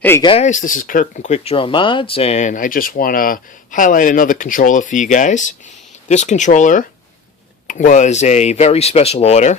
Hey guys, this is Kirk from Quick Draw Mods, and I just want to highlight another controller for you guys. This controller was a very special order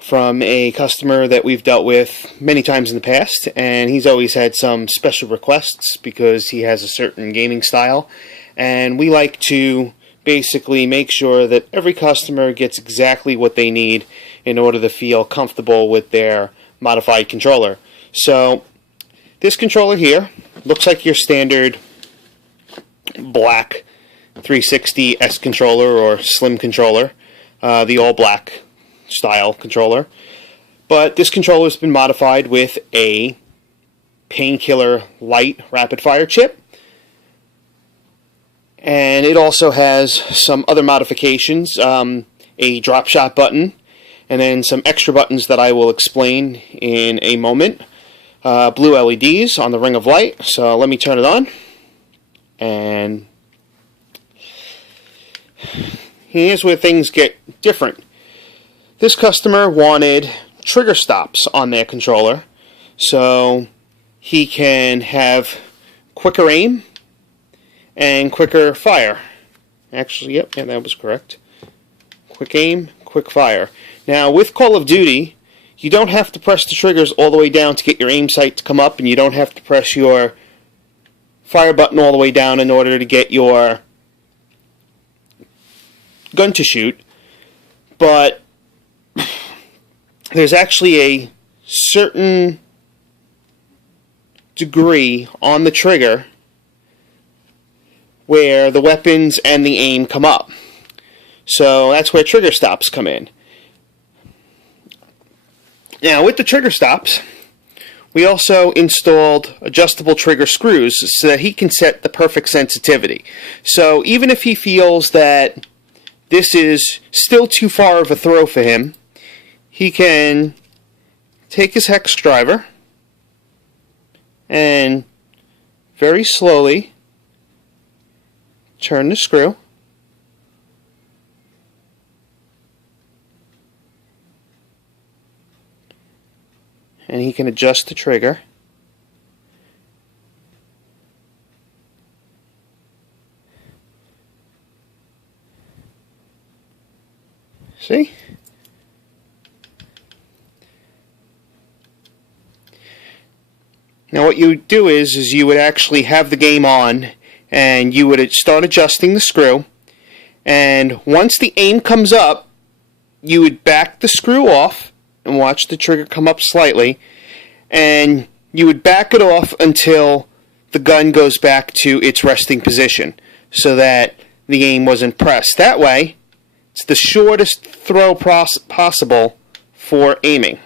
from a customer that we've dealt with many times in the past, and he's always had some special requests because he has a certain gaming style, and we like to basically make sure that every customer gets exactly what they need in order to feel comfortable with their modified controller. So this controller here looks like your standard black 360 S controller or slim controller, the all black style controller. But this controller has been modified with a Painkiller Light rapid fire chip. And it also has some other modifications, a drop shot button, and then some extra buttons that I will explain in a moment. Blue LEDs on the ring of light. So let me turn it on. And here's where things get different. This customer wanted trigger stops on their controller so he can have quicker aim and quicker fire. Actually, yep, yeah, that was correct. Quick aim, quick fire. Now, with Call of Duty, you don't have to press the triggers all the way down to get your aim sight to come up, and you don't have to press your fire button all the way down in order to get your gun to shoot. But there's actually a certain degree on the trigger where the weapons and the aim come up. So that's where trigger stops come in. Now, with the trigger stops, we also installed adjustable trigger screws so that he can set the perfect sensitivity. So even if he feels that this is still too far of a throw for him, he can take his hex driver and very slowly turn the screw. And he can adjust the trigger. See? Now what you would do is you would actually have the game on and you would start adjusting the screw, and once the aim comes up, you would back the screw off and watch the trigger come up slightly, and you would back it off until the gun goes back to its resting position so that the aim wasn't pressed. That way, it's the shortest throw possible for aiming.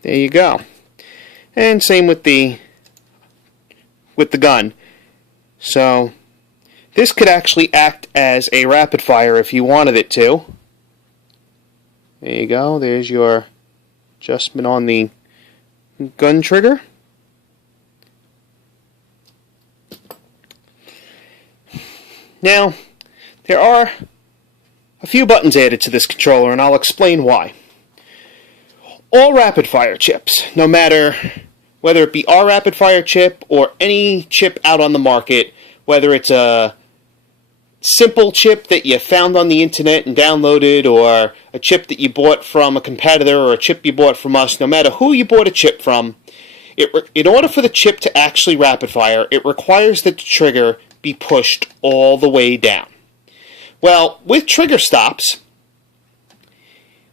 There you go. And same with the gun. So this could actually act as a rapid fire if you wanted it to. There you go. There's your adjustment on the gun trigger. Now, there are a few buttons added to this controller, and I'll explain why. All rapid fire chips, no matter whether it be our rapid fire chip or any chip out on the market, whether it's a simple chip that you found on the internet and downloaded, or a chip that you bought from a competitor, or a chip you bought from us, no matter who you bought a chip from, in order for the chip to actually rapid fire, it requires that the trigger be pushed all the way down. Well, with trigger stops,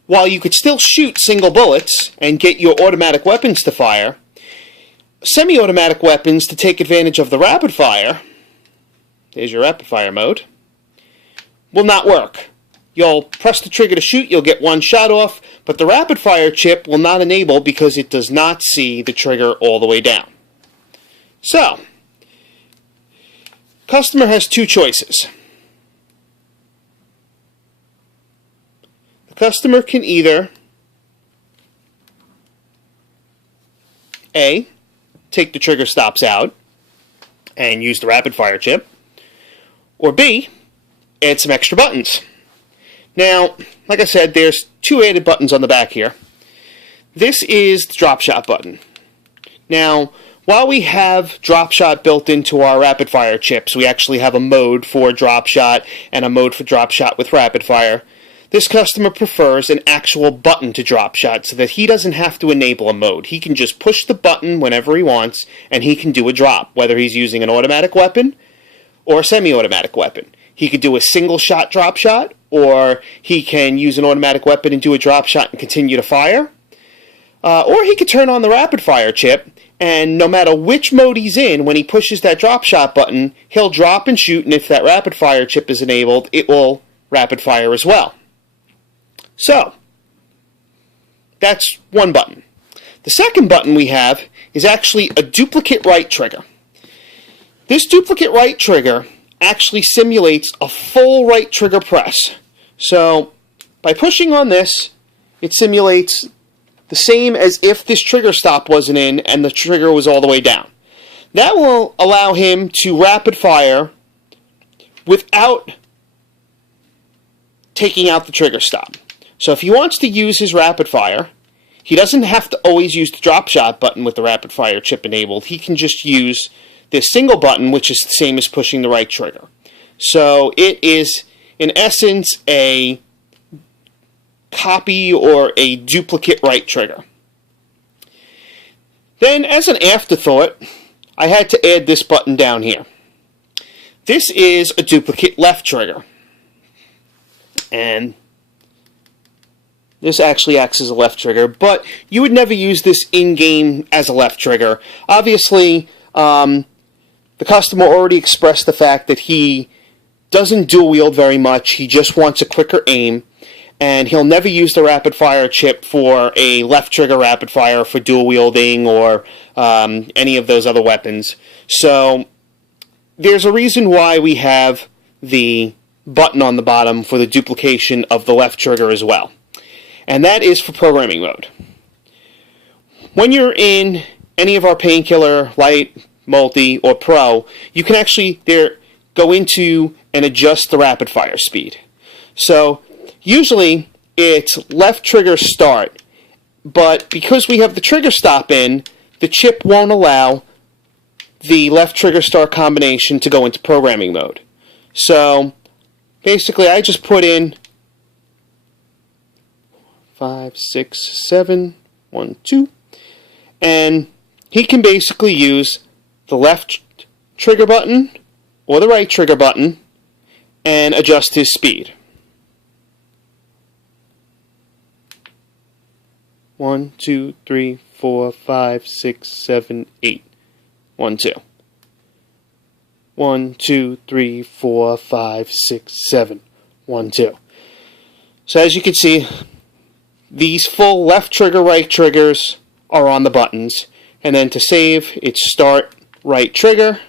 while you could still shoot single bullets and get your automatic weapons to fire, semi-automatic weapons to take advantage of the rapid fire, there's your rapid fire mode, will not work. You'll press the trigger to shoot, you'll get one shot off, but the rapid fire chip will not enable because it does not see the trigger all the way down. So, customer has two choices. The customer can either A, take the trigger stops out and use the rapid fire chip, Or B, add some extra buttons. Now, like I said, there's two added buttons on the back here. This is the drop shot button. Now, while we have drop shot built into our rapid fire chips, we actually have a mode for drop shot and a mode for drop shot with rapid fire. This customer prefers an actual button to drop shot so that he doesn't have to enable a mode. He can just push the button whenever he wants and he can do a drop, whether he's using an automatic weapon or a semi-automatic weapon. He could do a single shot drop shot, or he can use an automatic weapon and do a drop shot and continue to fire. Or he could turn on the rapid fire chip, and no matter which mode he's in, when he pushes that drop shot button, he'll drop and shoot, and if that rapid fire chip is enabled, it will rapid fire as well. So, that's one button. The second button we have is actually a duplicate right trigger. This duplicate right trigger actually simulates a full right trigger press. So, by pushing on this, it simulates the same as if this trigger stop wasn't in and the trigger was all the way down. That will allow him to rapid fire without taking out the trigger stop. So if he wants to use his rapid fire, he doesn't have to always use the drop shot button with the rapid fire chip enabled. He can just use this single button, which is the same as pushing the right trigger. So it is, in essence, a copy or a duplicate right trigger. Then, as an afterthought, I had to add this button down here. This is a duplicate left trigger. And this actually acts as a left trigger, but you would never use this in-game as a left trigger. Obviously, the customer already expressed the fact that he doesn't dual wield very much. He just wants a quicker aim, and he'll never use the rapid fire chip for a left trigger rapid fire for dual wielding or any of those other weapons. So there's a reason why we have the button on the bottom for the duplication of the left trigger as well. And that is for programming mode. When you're in any of our Painkiller, Light, Multi, or Pro, you can actually go into and adjust the rapid fire speed. So usually it's left trigger start, but because we have the trigger stop in, the chip won't allow the left trigger start combination to go into programming mode. So basically I just put in 5, 6, 7, 1, 2, and he can basically use the left trigger button or the right trigger button and adjust his speed. 1, 2, 3, 4, 5, 6, 7, 8. 1, 2. 1, 2, 3, 4, 5, 6, 7. 1, 2. So as you can see, these full left trigger, right triggers are on the buttons. And then to save, it's start right trigger.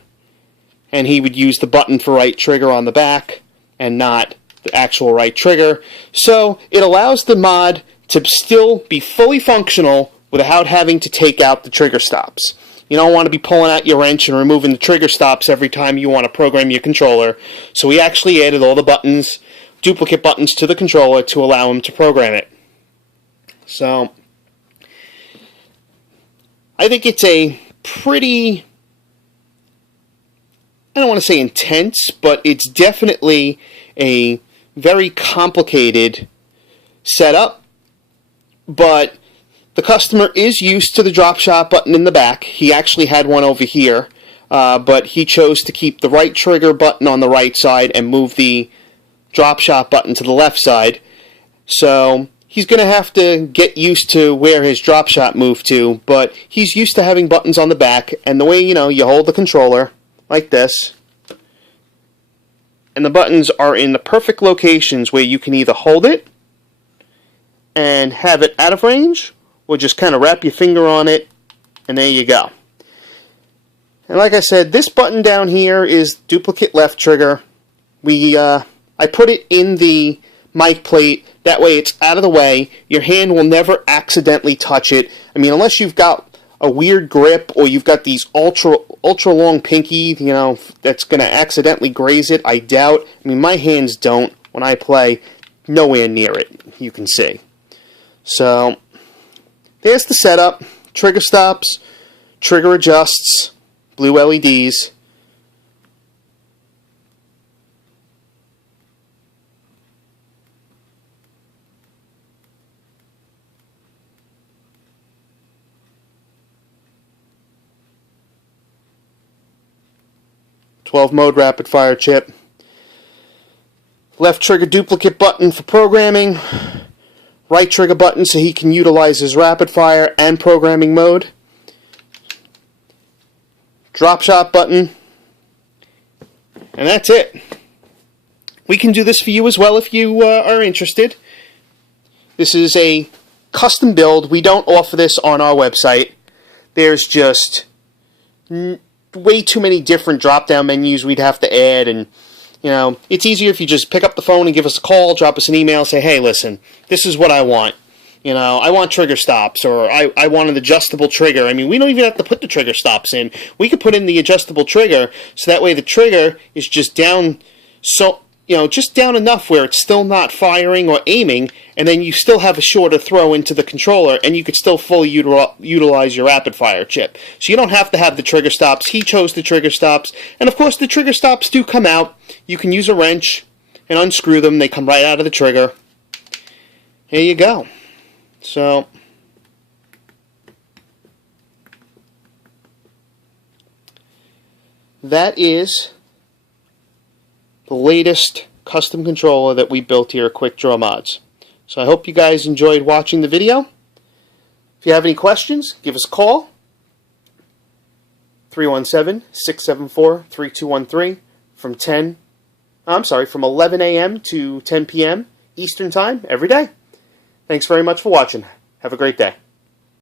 And he would use the button for right trigger on the back and not the actual right trigger. So it allows the mod to still be fully functional without having to take out the trigger stops. You don't want to be pulling out your wrench and removing the trigger stops every time you want to program your controller. So we actually added all the buttons, duplicate buttons to the controller to allow him to program it. So I think it's a pretty, I don't want to say intense, but it's definitely a very complicated setup. But the customer is used to the drop shot button in the back. He actually had one over here, but he chose to keep the right trigger button on the right side and move the drop shot button to the left side. So he's going to have to get used to where his drop shot moved to, but he's used to having buttons on the back, and the way, you hold the controller like this, and the buttons are in the perfect locations where you can either hold it and have it out of range, or just kind of wrap your finger on it, and there you go. And like I said, this button down here is duplicate left trigger. I put it in the mic plate, that way it's out of the way. Your hand will never accidentally touch it. I mean, unless you've got a weird grip, or you've got these ultra long pinky, you know, that's going to accidentally graze it, I doubt. I mean, my hands don't when I play, nowhere near it, you can see. So, there's the setup. Trigger stops, trigger adjusts, blue LEDs. Mode rapid fire chip. Left trigger duplicate button for programming. Right trigger button so he can utilize his rapid fire and programming mode. Drop shot button. And that's it. We can do this for you as well if you are interested. This is a custom build. We don't offer this on our website. There's just way too many different drop-down menus we'd have to add, and you know, it's easier if you just pick up the phone and give us a call, drop us an email, say, hey, listen, this is what I want. You know, I want trigger stops, or I want an adjustable trigger. I mean, we don't even have to put the trigger stops in. We could put in the adjustable trigger, so that way the trigger is just down, so you know, just down enough where it's still not firing or aiming, and then you still have a shorter throw into the controller, and you could still fully utilize your rapid fire chip. So you don't have to have the trigger stops. He chose the trigger stops, and of course the trigger stops do come out. You can use a wrench and unscrew them. They come right out of the trigger. Here you go. So that is the latest custom controller that we built here at Quick Draw Mods. So I hope you guys enjoyed watching the video. If you have any questions, give us a call. 317-674-3213 from 11 a.m. to 10 p.m. Eastern Time every day. Thanks very much for watching. Have a great day.